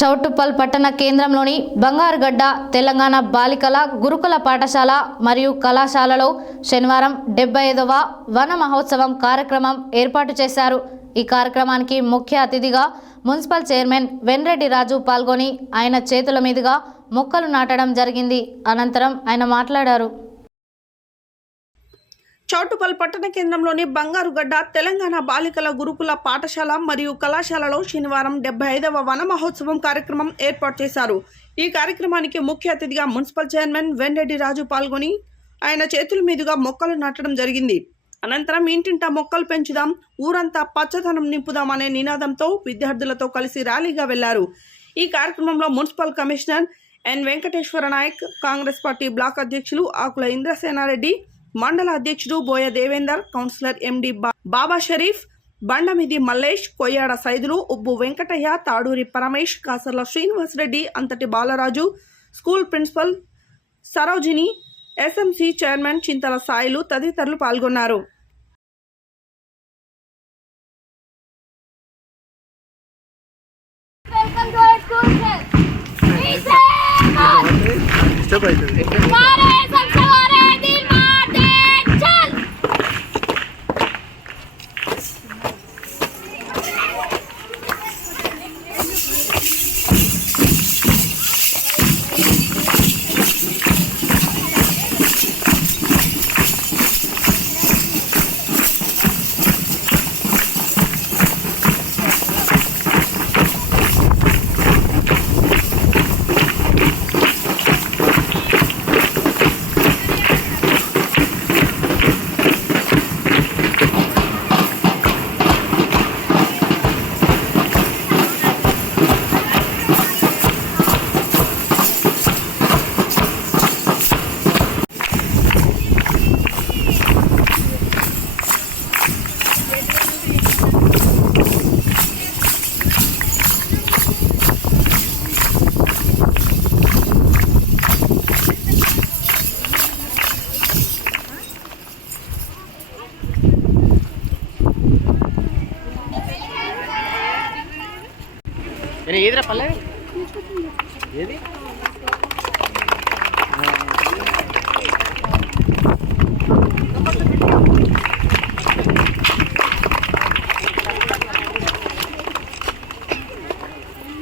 చౌటుప్పల్ పట్టణ కేంద్రంలోని బంగారుగడ్డ తెలంగాణ బాలికల గురుకుల పాఠశాల మరియు కళాశాలలో శనివారం 75వ వన మహోత్సవం కార్యక్రమం ఏర్పాటు చేశారు। ఈ కార్యక్రమానికి ముఖ్య అతిథిగా మున్సిపల్ చైర్మన్ వెన్రెడ్డి రాజు పాల్గొని ఆయన చేతుల మీదుగా మొక్కలు నాటడం జరిగింది। అనంతరం ఆయన మాట్లాడారు। చౌటుప్పల్ పట్టణ కేంద్రంలోని బంగారుగడ్డ తెలంగాణ బాలికల గురుకుల పాఠశాల మరియు కళాశాలలో శనివారం 75వ వన మహోత్సవం కార్యక్రమం ఏర్పాటు చేశారు। ఈ కార్యక్రమానికి ముఖ్య అతిథిగా మున్సిపల్ చైర్మన్ వెన్రెడ్డి రాజు పాల్గొని ఆయన చేతుల మీదుగా మొక్కలు నాటడం జరిగింది। అనంతరం ఇంటింటా మొక్కలు పెంచుదాం, ఊరంతా పచ్చదనం నింపుదాం అనే నినాదంతో విద్యార్థులతో కలిసి ర్యాలీగా వెళ్లారు। ఈ కార్యక్రమంలో municipal commissioner N Venkateswara Nayak, Congress party block అధ్యక్షులు ఆకుల ఇంద్రసేనారెడ్డి, మండల అధ్యక్షుడు Boya Devender, councillor MD Baba Sharif, Bandamidi Mallesh, Koyyada Saidulu, Ubbu Venkataiah, Taduri Paramesh, Kasarla Srinivas Reddy, Anthati Balaraju, school principal Sarojini, SMC chairman Chintala Sailu తదితరులు పాల్గొన్నారు। इधर पल्ले